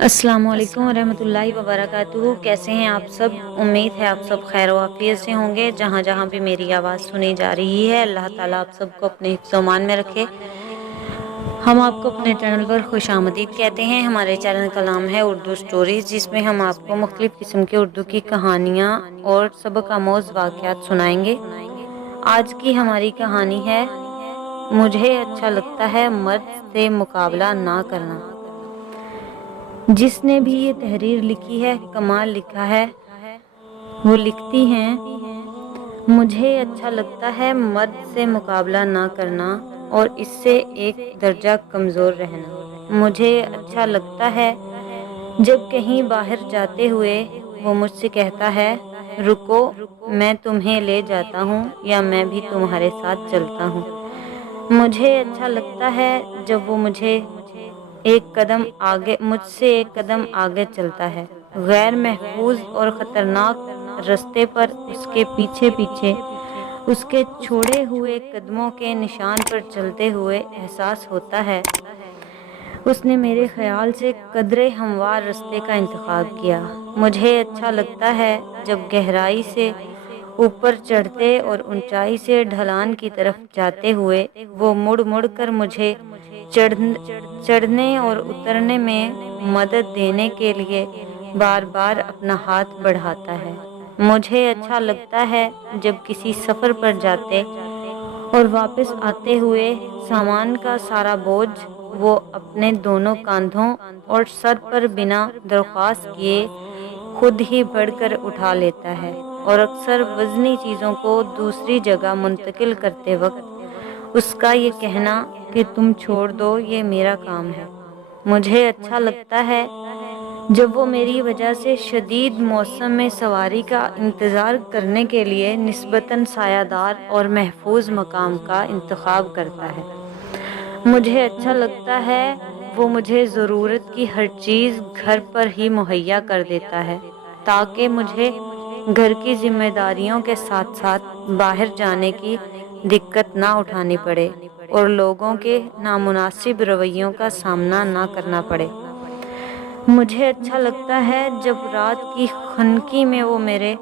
अस्सलाम वालेकुम वरहमतुल्लाहि वबरकातुहू। कैसे हैं आप सब? उम्मीद है आप सब खैर वाफियत से होंगे। जहाँ जहाँ भी मेरी आवाज़ सुनी जा रही है, अल्लाह ताला आप सबको अपने हिफ्ज़-ओ-मान में रखे। हम आपको अपने चैनल पर खुशामदीद कहते हैं। हमारे चैनल का नाम है उर्दू स्टोरीज़, जिसमें हम आपको मुख्तलिफ़ किस्म की उर्दू की कहानियाँ और सबक आमोज़ वाक़यात सुनाएंगे। आज की हमारी कहानी है मुझे अच्छा लगता है मर्द से मुकाबला ना करना। जिसने भी ये तहरीर लिखी है, कमाल लिखा है। वो लिखती हैं, मुझे अच्छा लगता है मर्द से मुकाबला ना करना और इससे एक दर्जा कमज़ोर रहना। मुझे अच्छा लगता है जब कहीं बाहर जाते हुए वो मुझसे कहता है, रुको मैं तुम्हें ले जाता हूँ या मैं भी तुम्हारे साथ चलता हूँ। मुझे अच्छा लगता है जब वो मुझसे एक कदम आगे चलता है, गैर महफूज और ख़तरनाक रास्ते पर उसके पीछे पीछे उसके छोड़े हुए कदमों के निशान पर चलते हुए एहसास होता है उसने मेरे ख्याल से कदरे हमवार रास्ते का इंतखाब किया। मुझे अच्छा लगता है जब गहराई से ऊपर चढ़ते और ऊंचाई से ढलान की तरफ जाते हुए वो मुड़ मुड़ कर मुझे चढ़ने और उतरने में मदद देने के लिए बार बार अपना हाथ बढ़ाता है। मुझे अच्छा लगता है जब किसी सफ़र पर जाते और वापस आते हुए सामान का सारा बोझ वो अपने दोनों कांधों और सर पर बिना दरख्वास्त किए खुद ही बढ़कर उठा लेता है और अक्सर वज़नी चीज़ों को दूसरी जगह मुंतकिल करते वक्त उसका ये कहना कि तुम छोड़ दो, ये मेरा काम है। मुझे अच्छा लगता है जब वो मेरी वजह से शदीद मौसम में सवारी का इंतज़ार करने के लिए निस्बतन सायादार और महफूज मकाम का इंतखाब करता है। मुझे अच्छा लगता है वो मुझे ज़रूरत की हर चीज़ घर पर ही मुहैया कर देता है ताकि मुझे घर की जिम्मेदारियों के साथ साथ बाहर जाने की दिक्कत ना उठानी पड़े और लोगों के नामुनासिब रवैयों का सामना ना करना पड़े। मुझे अच्छा लगता है जब रात की खनकी में वो मेरे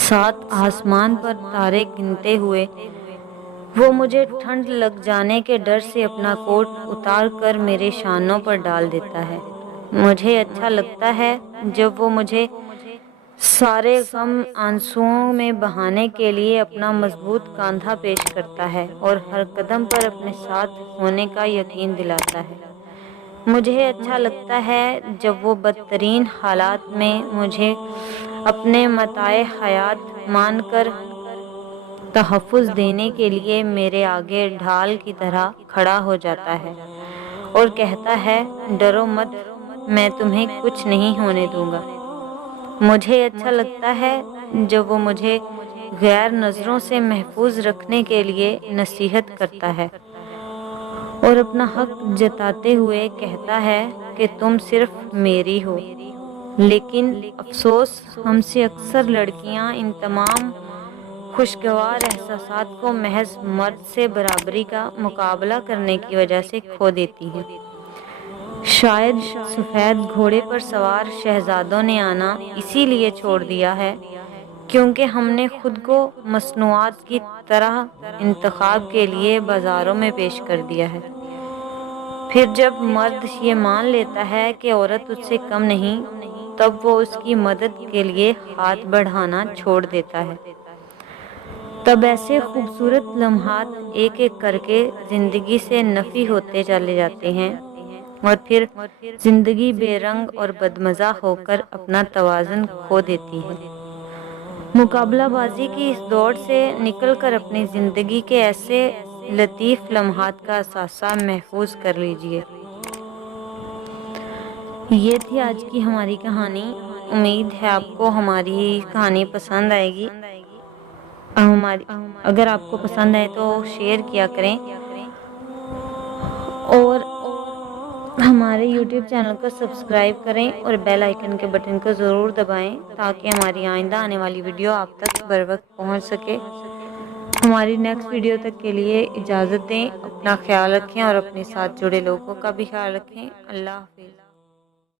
साथ आसमान पर तारे गिनते हुए वो मुझे ठंड लग जाने के डर से अपना कोट उतार कर मेरे शानों पर डाल देता है। मुझे अच्छा लगता है जब वो मुझे सारे गम आंसुओं में बहाने के लिए अपना मजबूत कंधा पेश करता है और हर कदम पर अपने साथ होने का यकीन दिलाता है। मुझे अच्छा लगता है जब वो बदतरीन हालात में मुझे अपने मताए हयात मानकर तहफ़्फ़ुज़ देने के लिए मेरे आगे ढाल की तरह खड़ा हो जाता है और कहता है, डरो मत, मैं तुम्हें कुछ नहीं होने दूंगा। मुझे अच्छा लगता है जब वो मुझे गैर नज़रों से महफूज रखने के लिए नसीहत करता है और अपना हक जताते हुए कहता है कि तुम सिर्फ मेरी हो। लेकिन अफसोस हमसे अक्सर लड़कियां इन तमाम खुशगवार एहसासात को महज मर्द से बराबरी का मुकाबला करने की वजह से खो देती हैं। शायद सफ़ेद घोड़े पर सवार शहजादों ने आना इसीलिए छोड़ दिया है क्योंकि हमने खुद को मसनूआत की तरह इंतखाब के लिए बाज़ारों में पेश कर दिया है। फिर जब मर्द ये मान लेता है कि औरत उससे कम नहीं, तब वो उसकी मदद के लिए हाथ बढ़ाना छोड़ देता है। तब ऐसे खूबसूरत लम्हात एक एक करके ज़िंदगी से नफ़ी होते चले जाते हैं और फिर ज़िंदगी बेरंग और बदमज़ा होकर अपना तवाज़ुन खो देती है। मुकाबलाबाजी की इस दौड़ से निकलकर अपनी ज़िंदगी के ऐसे लतीफ़ लम्हात का असासा महफूज कर लीजिए। ये थी आज की हमारी कहानी। उम्मीद है आपको हमारी कहानी पसंद आएगी। अगर आपको पसंद आए तो शेयर किया करें और हमारे YouTube चैनल को सब्सक्राइब करें और बेल आइकन के बटन को ज़रूर दबाएं ताकि हमारी आइंदा आने वाली वीडियो आप तक बर वक्त पहुँच सके। हमारी नेक्स्ट वीडियो तक के लिए इजाज़त दें। अपना ख्याल रखें और अपने साथ जुड़े लोगों का भी ख्याल रखें। अल्लाह हाफ़िज़।